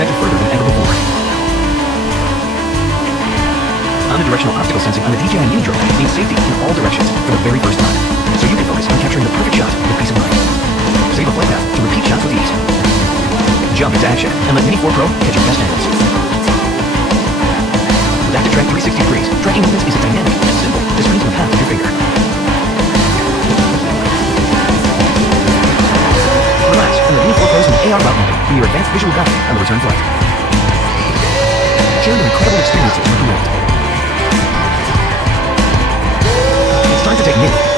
connected further than ever before. Omnidirectional optical sensing on the DJI Mini drone means safety in all directions for the very first time, so you can focus on capturing the perfect shot with peace of mind. Save a flight path to repeat shots with ease. Jump into action and let Mini 4 Pro catch your best angles. With Active Track 360 degrees, tracking movements is dynamic and simple, discerning the path with your finger. Relax, and the Mini 4 Pro's new AR route mapping for your advanced visual guiding on the return flight. Share your incredible experiences with the world. It's time to take Mini